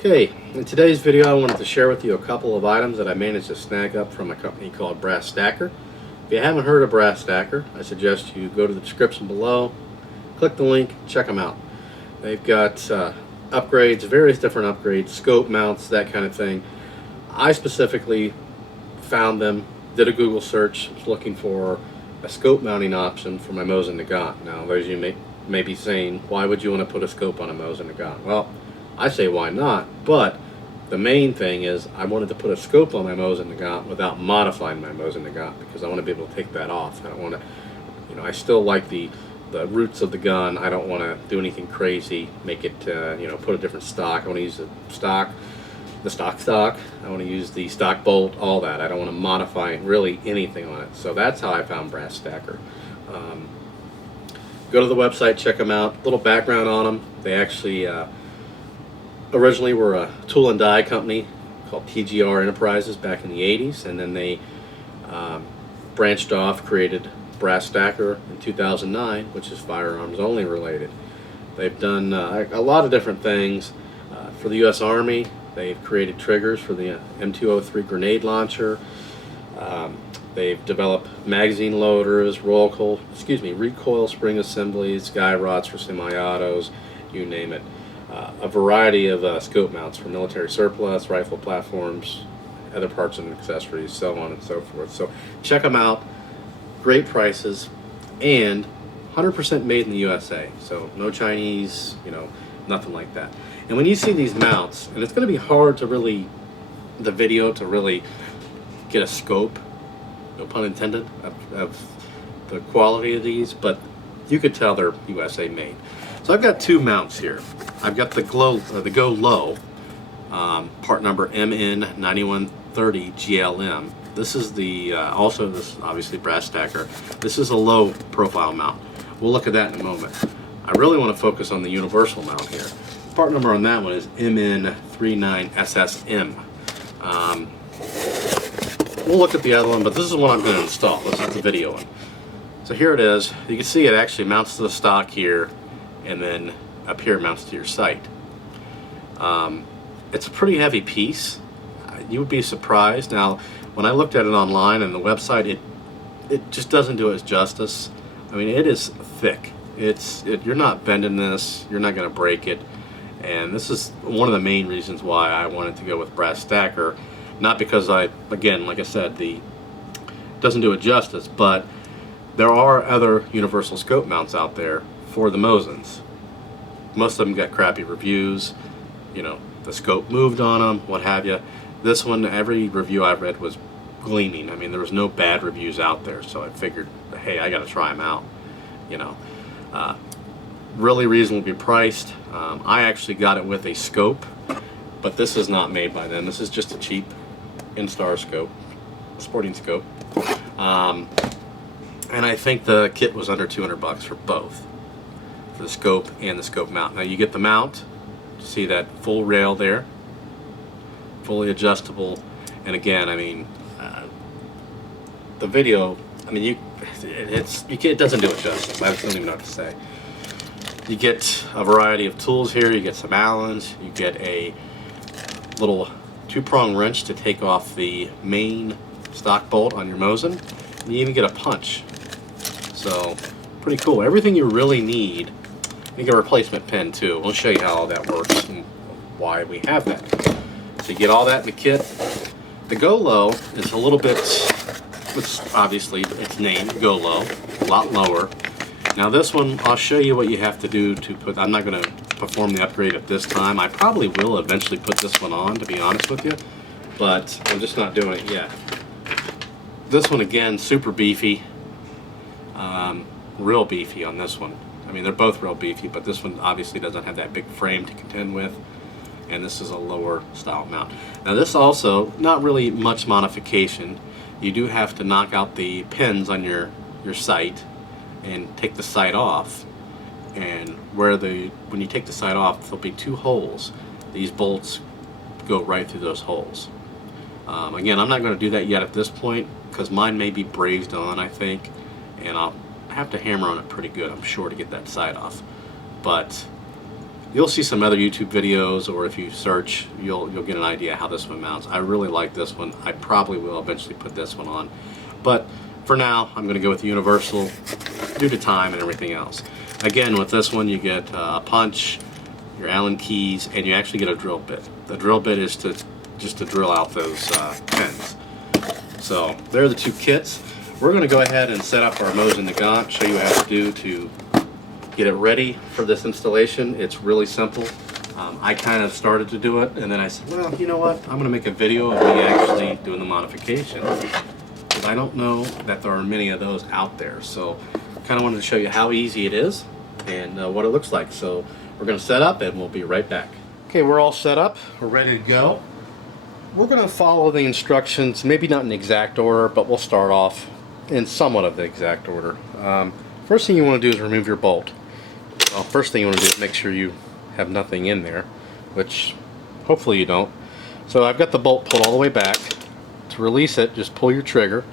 Okay, in today's video I wanted to share with you a couple of items that I managed to snag up from a company called Brass Stacker. If you haven't heard of Brass Stacker, I suggest you go to the description below, click the link, check them out. They've got upgrades, various different upgrades, scope mounts, that kind of thing. I specifically found them, did a Google search, was looking for a scope mounting option for my Mosin Nagant. Now, those of you may be saying, why would you want to put a scope on a Mosin Nagant? Well, I say why not, but the main thing is I wanted to put a scope on my Mosin Nagant without modifying my Mosin Nagant, because I want to be able to take that off. I don't want to, I still like the roots of the gun. I don't want to do anything crazy, make it, put a different stock. I want to use the stock. I want to use the stock bolt, all that. I don't want to modify really anything on it. So that's how I found Brass Stacker. Go to the website, check them out. Little background on them. They actually originally were a tool and die company called TGR Enterprises back in the 80s, and then they branched off, created Brass Stacker in 2009, which is firearms only related. They've done a lot of different things for the U.S. Army. They've created triggers for the M203 grenade launcher. They've developed magazine loaders, recoil spring assemblies, guy rods for semi-autos, you name it. A variety of scope mounts for military surplus, rifle platforms, other parts and accessories, so on and so forth. So check them out. Great prices, and 100% made in the USA. So no Chinese, nothing like that. And when you see these mounts, and it's going to be hard to really, the video to really get a scope, no pun intended, of the quality of these, but you could tell they're USA made. So I've got two mounts here. I've got the Go Low, part number MN9130 GLM. This is the this is obviously Brass Stacker. This is a low profile mount. We'll look at that in a moment. I really want to focus on the universal mount here. Part number on that one is MN39SSM. We'll look at the other one, but this is what I'm going to install. This is the video one. So here it is. You can see it actually mounts to the stock here, and then up here mounts to your sight. It's a pretty heavy piece. You would be surprised. Now, when I looked at it online and the website, it just doesn't do it justice. I mean, it is thick. You're not bending this. You're not going to break it. And this is one of the main reasons why I wanted to go with Brass Stacker. Not because again, like I said, it doesn't do it justice, but there are other universal scope mounts out there for the Mosins. Most of them got crappy reviews. The scope moved on them, what have you. This one, every review I read was gleaming. I mean, there was no bad reviews out there, so I figured, hey, I got to try them out. Really reasonably priced. I actually got it with a scope, but this is not made by them. This is just a cheap Instar scope, sporting scope. And I think the kit was under 200 bucks for both, for the scope and the scope mount. Now you get the mount, see that full rail there, fully adjustable, and again, I mean, the video, I mean, it doesn't do it justice. I don't even know what to say. You get a variety of tools here. You get some Allens. You get a little two-prong wrench to take off the main stock bolt on your Mosin. And you even get a punch. So pretty cool. Everything you really need. You get a replacement pin too. We'll show you how all that works and why we have that. So you get all that in the kit. The Go Low is a little bit, obviously its name, Go Low, a lot lower. Now this one, I'll show you what you have to do to put, I'm not going to perform the upgrade at this time. I probably will eventually put this one on, to be honest with you, but I'm just not doing it yet. This one again, super beefy, real beefy on this one. I mean, they're both real beefy, but this one obviously doesn't have that big frame to contend with, and this is a lower style mount. Now this also, not really much modification. You do have to knock out the pins on your sight and take the sight off, and when you take the sight off, there'll be two holes. These bolts go right through those holes. Again, I'm not going to do that yet at this point because mine may be brazed on, I think, and I'll have to hammer on it pretty good, I'm sure, to get that sight off. But You'll see some other YouTube videos, or if you search, you'll get an idea how this one mounts. I really like this one. I probably will eventually put this one on, but for now I'm going to go with the universal due to time and everything else. Again, with this one you get a punch, your Allen keys, and you actually get a drill bit. The drill bit is just to drill out those pins. So there are the two kits. We're going to go ahead and set up our Mosin Nagant, show you how to do to get it ready for this installation. It's really simple. I kind of started to do it, and then I said, well, you know what, I'm going to make a video of me actually doing the modification, because I don't know that there are many of those out there. So kind of wanted to show you how easy it is and what it looks like. So we're going to set up and we'll be right back. Okay, we're all set up, we're ready to go. We're going to follow the instructions, maybe not in exact order, but we'll start off in somewhat of the exact order. First thing you want to do is remove your bolt. Well, first thing you want to do is make sure you have nothing in there, which hopefully you don't. So I've got the bolt pulled all the way back. To release it, just pull your trigger,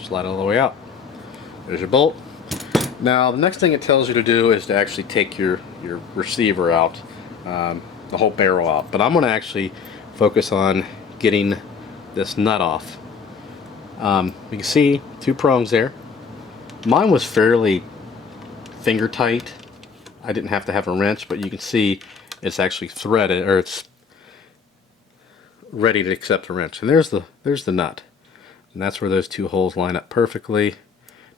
slide it all the way out. There's your bolt. Now the next thing it tells you to do is to actually take your receiver out, the whole barrel out. But I'm going to actually focus on getting this nut off. You can see two prongs there. Mine was fairly finger tight. I didn't have to have a wrench, but you can see it's actually threaded, or it's ready to accept a wrench. And there's the nut, and that's where those two holes line up perfectly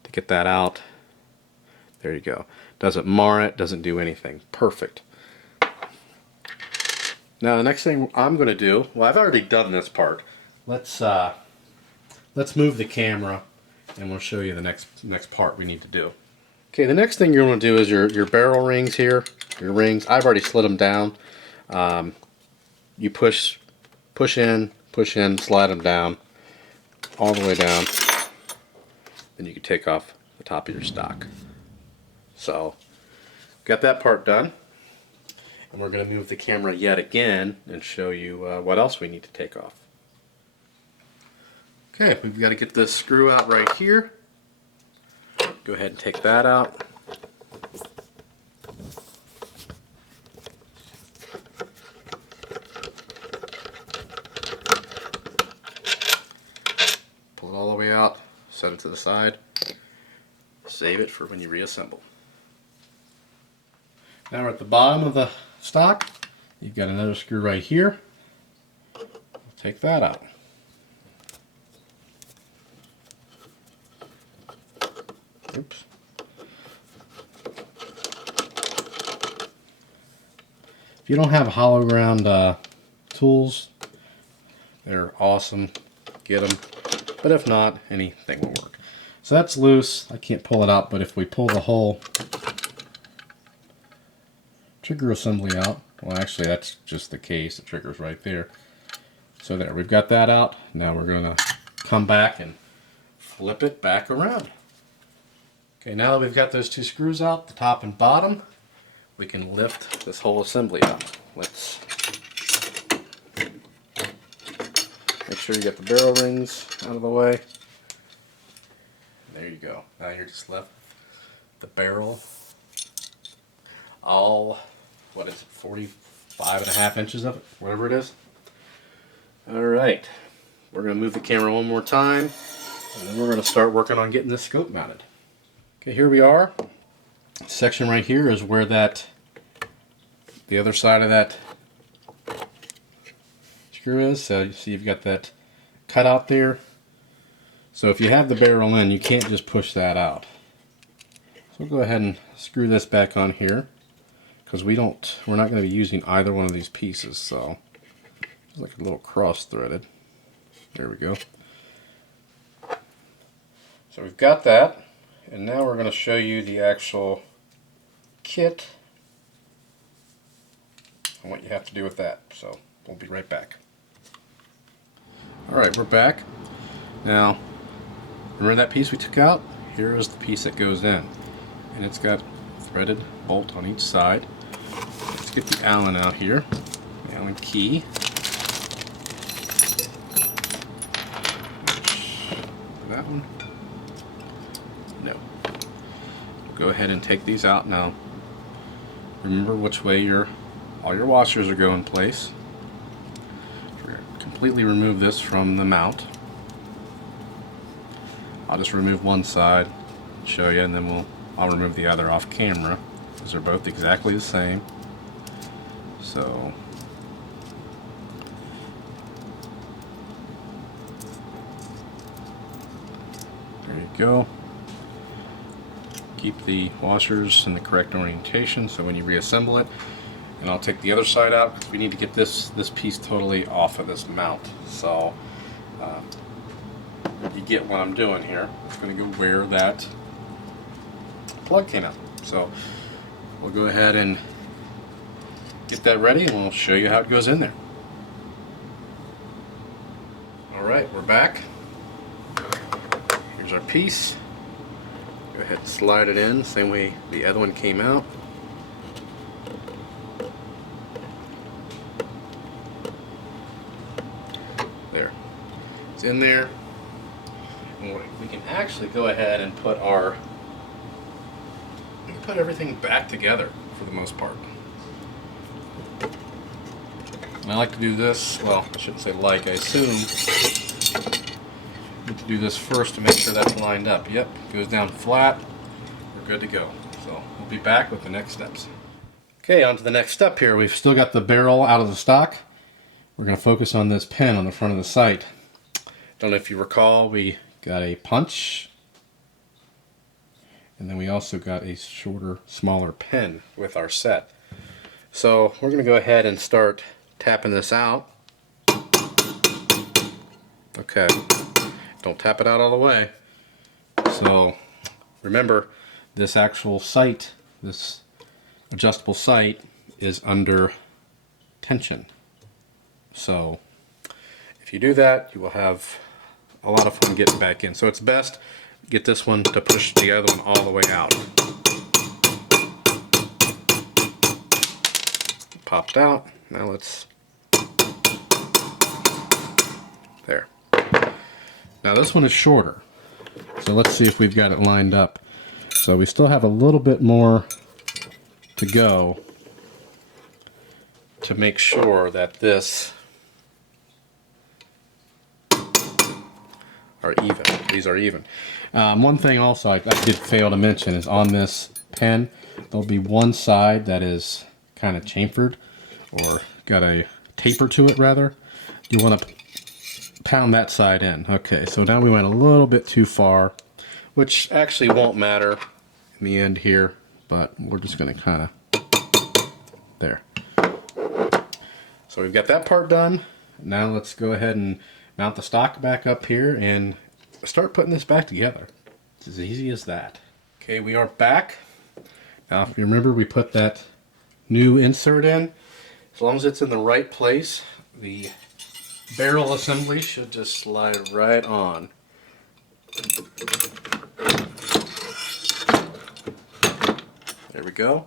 to get that out. There you go. Doesn't mar it, doesn't do anything. Perfect. Now the next thing I'm going to do, well, I've already done this part. Let's move the camera and we'll show you the next part we need to do. Okay, the next thing you're going to do is your barrel rings here, your rings. I've already slid them down. You push in, slide them down, all the way down. Then you can take off the top of your stock. So, got that part done. And we're going to move the camera yet again and show you what else we need to take off. Okay, we've got to get this screw out right here. Go ahead and take that out. Pull it all the way out, set it to the side, save it for when you reassemble. Now we're at the bottom of the stock. You've got another screw right here. Take that out. Oops. If you don't have hollow ground tools, they're awesome. Get them. But if not, anything will work. So that's loose. I can't pull it out, but if we pull the whole trigger assembly out, well, actually that's just the case. The trigger's right there. So there, we've got that out. Now we're going to come back and flip it back around. Okay, now that we've got those two screws out, the top and bottom, we can lift this whole assembly up. Let's make sure you get the barrel rings out of the way. There you go. Now you're just left the barrel, all, what is it, 45.5 inches of it, whatever it is. Alright, we're going to move the camera one more time, and then we're going to start working on getting this scope mounted. Okay, here we are. This section right here is where the other side of that screw is. So you see you've got that cut out there. So if you have the barrel in, you can't just push that out. So we'll go ahead and screw this back on here, because we're not going to be using either one of these pieces. So it's like a little cross threaded. There we go. So we've got that. And now we're going to show you the actual kit and what you have to do with that. So we'll be right back. Alright, we're back. Now, remember that piece we took out? Here is the piece that goes in. And it's got a threaded bolt on each side. Let's get the Allen out here. The Allen key. That one. No. Go ahead and take these out now. remember which way all your washers are going in place. We're going to completely remove this from the mount. I'll just remove one side, show you, and then I'll remove the other off camera, because they're both exactly the same. So there you go. Keep the washers in the correct orientation so when you reassemble it. And I'll take the other side out because we need to get this piece totally off of this mount. So you get what I'm doing here. It's going to go where that plug came out. So we'll go ahead and get that ready and we'll show you how it goes in there. Alright, we're back. Here's our piece. Go ahead and slide it in, same way the other one came out. There. It's in there. And we can actually go ahead and put everything back together for the most part. And I like to do this, well, I shouldn't say like, I assume I need to do this first to make sure that's lined up. Yep, goes down flat, we're good to go. So we'll be back with the next steps. Okay, on to the next step here. We've still got the barrel out of the stock. We're going to focus on this pin on the front of the sight. Don't know if you recall, we got a punch, and then we also got a shorter, smaller pin with our set. So we're going to go ahead and start tapping this out. Okay, don't tap it out all the way. So remember, this actual sight, this adjustable sight, is under tension. So if you do that, you will have a lot of fun getting back in. So it's best to get this one to push the other one all the way out. Popped out. Now let's... There. Now this one is shorter. So let's see if we've got it lined up. So we still have a little bit more to go to make sure that this are even. These are even. One thing also I did fail to mention is on this pen, there'll be one side that is kind of chamfered, or got a taper to it rather. You want to pound that side in. Okay, so now we went a little bit too far, which actually won't matter in the end here, but we're just going to kind of, there. So we've got that part done. Now let's go ahead and mount the stock back up here and start putting this back together. It's as easy as that. Okay, we are back. Now if you remember, we put that new insert in. As long as it's in the right place, the barrel assembly should just slide right on. There we go.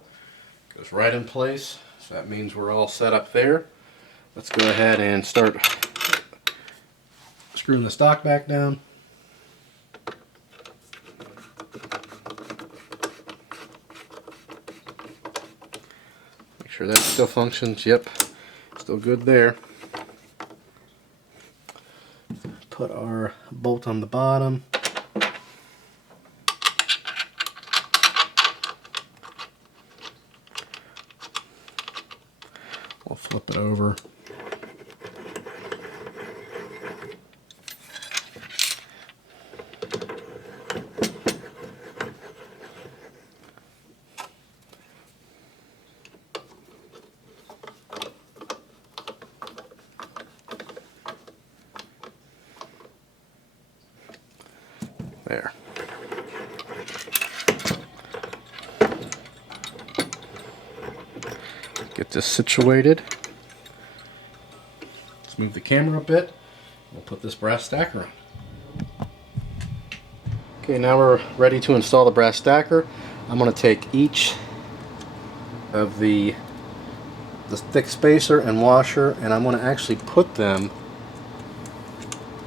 Goes right in place. So that means we're all set up there. Let's go ahead and start screwing the stock back down. Make sure that still functions. Yep, still good there. Put our bolt on the bottom. We'll flip it over. There. Get this situated. Let's move the camera a bit. We'll put this brass stacker on. Okay, now we're ready to install the brass stacker. I'm going to take each of the thick spacer and washer, and I'm going to actually put them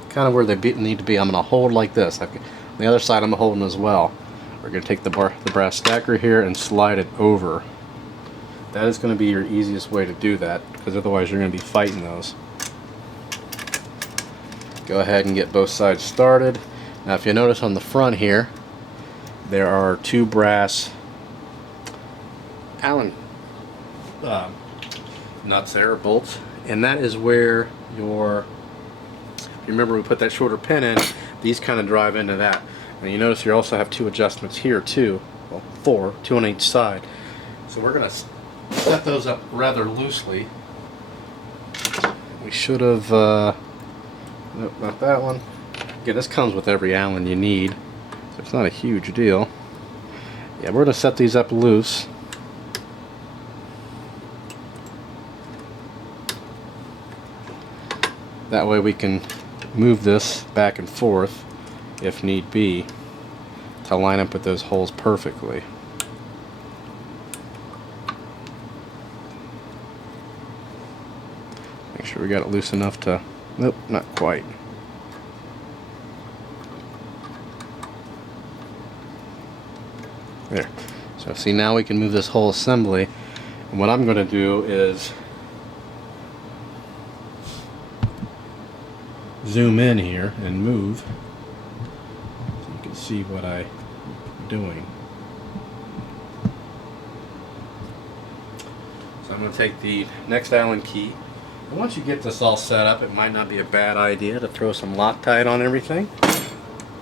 kind of where they need to be. I'm going to hold like this. On the other side I'm holding as well. We're going to take the brass stacker here and slide it over that is going to be your easiest way to do that, because otherwise you're going to be fighting those. Go ahead and get both sides started. Now if you notice on the front here, there are two brass Allen nuts there, or bolts, and that is where your, you remember we put that shorter pin in, these kind of drive into that. And you notice you also have two adjustments here too, well, four, two on each side. So we're going to set those up rather loosely. We should have, nope, not that one. Again, this comes with every Allen you need, so it's not a huge deal. Yeah, we're going to set these up loose. That way we can move this back and forth if need be to line up with those holes perfectly. Make sure we got it loose enough to, nope, not quite. There. So see, now we can move this whole assembly, and what I'm going to do is zoom in here and move so you can see what I'm doing. So I'm going to take the next Allen key, and once you get this all set up, it might not be a bad idea to throw some Loctite on everything.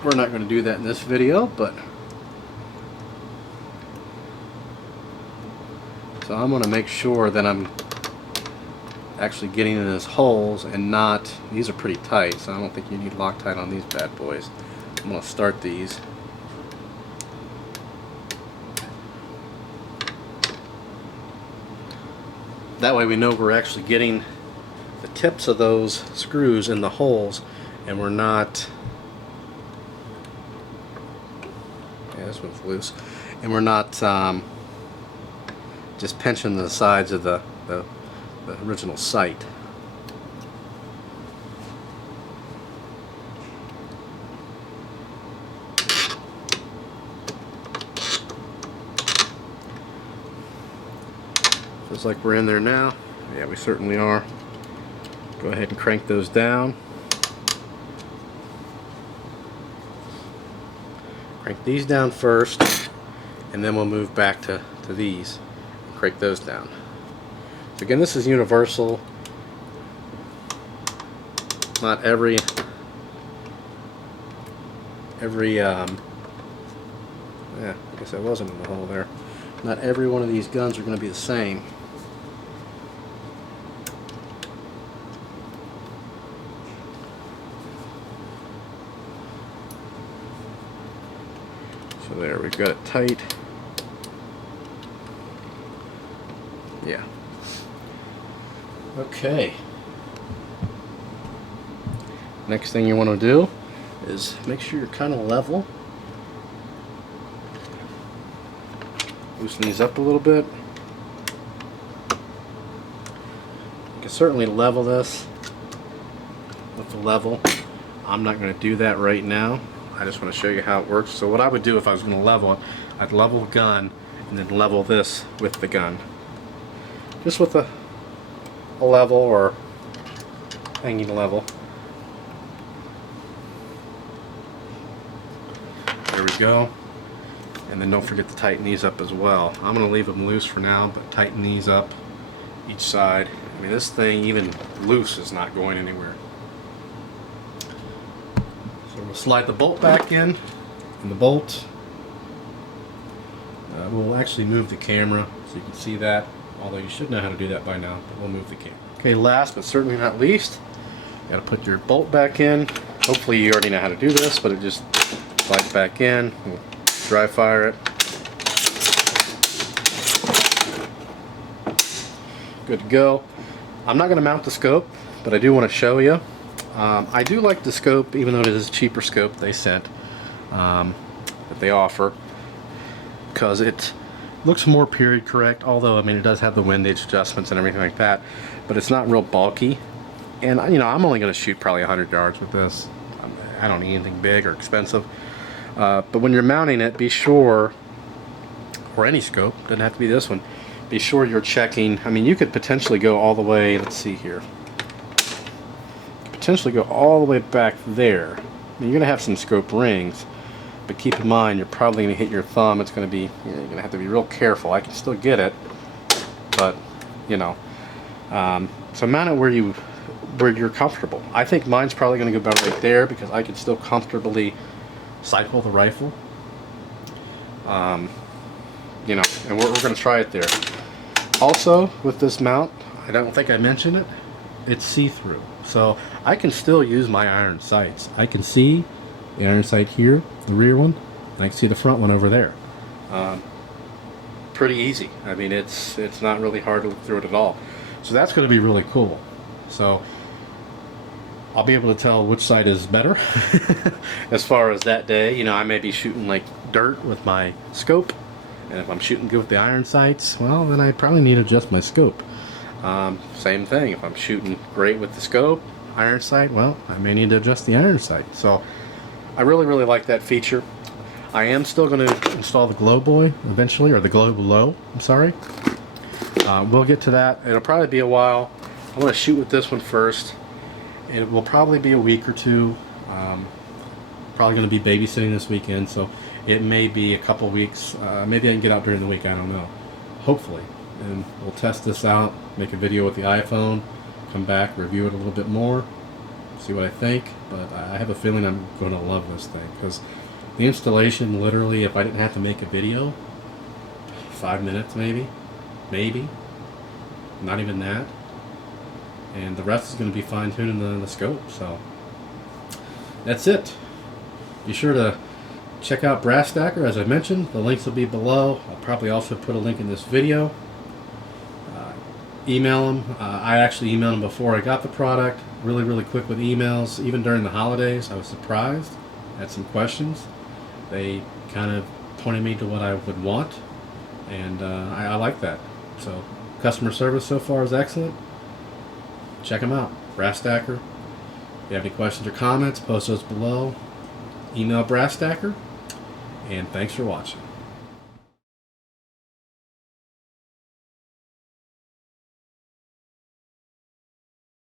We're not going to do that in this video, but so I'm going to make sure that I'm actually getting in those holes and not, these are pretty tight, so I don't think you need Loctite on these bad boys. I'm going to start these. That way we know we're actually getting the tips of those screws in the holes, and we're not, yeah, this one's loose, and we're not just pinching the sides of the original sight. Feels like we're in there now. Yeah, we certainly are. Go ahead and crank those down. Crank these down first, and then we'll move back to these. Crank those down. So again, this is universal. Not every yeah, I guess I wasn't in the hole there. Not every one of these guns are going to be the same. So there, we've got it tight. Yeah. Okay. Next thing you want to do is make sure you're kind of level. Loosen these up a little bit. You can certainly level this with the level. I'm not going to do that right now. I just want to show you how it works. So what I would do if I was going to level it, I'd level the gun and then level this with the gun. Just with a level or hanging level. There we go. And then don't forget to tighten these up as well. I'm going to leave them loose for now, but tighten these up each side. I mean, this thing, even loose, is not going anywhere. So we'll slide the bolt back in, and the bolt will actually move the camera so you can see that. Although you should know how to do that by now, but we'll move the camera. Okay, last but certainly not least, you gotta put your bolt back in. Hopefully you already know how to do this, but it just slides back in. We'll dry fire it. Good to go. I'm not gonna mount the scope, but I do want to show you. I do like the scope, even though it is a cheaper scope they sent, that they offer, because it looks more period correct, although I mean it does have the windage adjustments and everything like that, but it's not real bulky. And you know, I'm only going to shoot probably 100 yards with this. I don't need anything big or expensive. But when you're mounting it, be sure, or any scope, doesn't have to be this one, be sure you're checking. I mean, you could potentially go all the way, let's see here, potentially go all the way back there. I mean, you're going to have some scope rings, but keep in mind you're probably going to hit your thumb. It's going to be, you're going to have to be real careful. I can still get it, but you know, so mount it where you're comfortable. I think mine's probably going to go about right there because I can still comfortably cycle the rifle. You know, and we're going to try it there. Also, with this mount, I don't think I mentioned it, it's see-through. So I can still use my iron sights. I can see the iron sight here, the rear one, and I can see the front one over there. Pretty easy. I mean, it's not really hard to look through it at all. So that's going to be really cool. So I'll be able to tell which side is better as far as that day. You know, I may be shooting like dirt with my scope, and if I'm shooting good with the iron sights, well, then I probably need to adjust my scope. Same thing, if I'm shooting great with the scope, iron sight, well, I may need to adjust the iron sight. So I really like that feature. I am still going to install the Glow Boy eventually, or the Glow Below, I'm sorry. We'll get to that. It'll probably be a while. I want to shoot with this one first. It will probably be a week or two. Probably going to be babysitting this weekend, so it may be a couple weeks. Maybe I can get out during the week, I don't know. Hopefully. And we'll test this out, make a video with the iPhone, come back, review it a little bit more, see what I think. But I have a feeling I'm going to love this thing, because the installation, literally, if I didn't have to make a video, 5 minutes maybe, not even that. And the rest is going to be fine-tuning the scope. So that's it. Be sure to check out Brass Stacker, as I mentioned. The links will be below. I'll probably also put a link in this video. Email them. I actually emailed them before I got the product. Really quick with emails. Even during the holidays, I was surprised. I had some questions. They kind of pointed me to what I would want, and I like that. So customer service so far is excellent. Check them out. Brass Stacker. If you have any questions or comments, post those below. Email Brass Stacker. And thanks for watching.